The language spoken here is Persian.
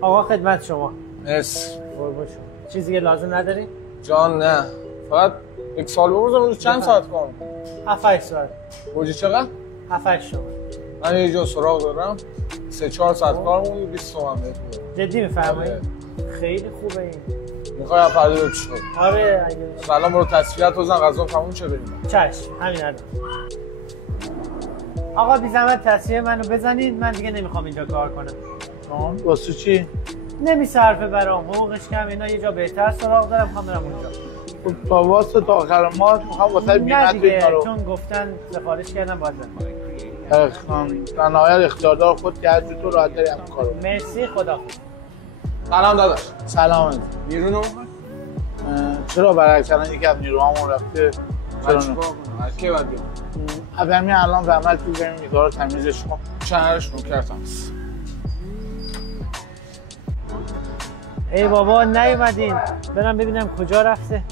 آقا خدمت شما. مرسی. قربون شما. چیزی که لازم نداری؟ جان نه. فقط یک سال بروزم روز چند ساعت کار می‌کنی؟ 7-8 ساعت. گوجه چقدر؟ 7-8 تومن. من یه جا سراغ دارم. 3-4 ساعت کار می‌کنی 20 تومن بهت میدم. جدی می‌فرمایید؟ خیلی خوبه این. می‌خوای فردا بپیش کنی؟ آره اگه سلام برو تصفیه‌ات بزن غذا تموم شه بریم. چشم همین الان. آقا بی زحمت تصفیه منو بزنید، من دیگه نمیخوام اینجا کار کنم. واسه چی؟ نمیصرفه برام، حقوقش کم، اینا یه جا بهتر سراغ دارم، میخوام برم اونجا. خب با واسه تا آخر ماه میخوام واسه بیمت اینا رو. چون گفتن سفارش کردم باید برم. در نهایت اختیاردار خود که هر جور تو راحت داری همون کارو. مرسی خداحافظ. سلام داداش. سلام. بیرونو؟ چرا برعکس الان یکی از نیروهامون رفته؟ چرا چیکار کنم؟ از کی باید بیام؟ همین الان به عمل تو بریم این کارو تمیزش کن. شهرش نوکرتم. ای بابا نیومدین، برم ببینم کجا رفته.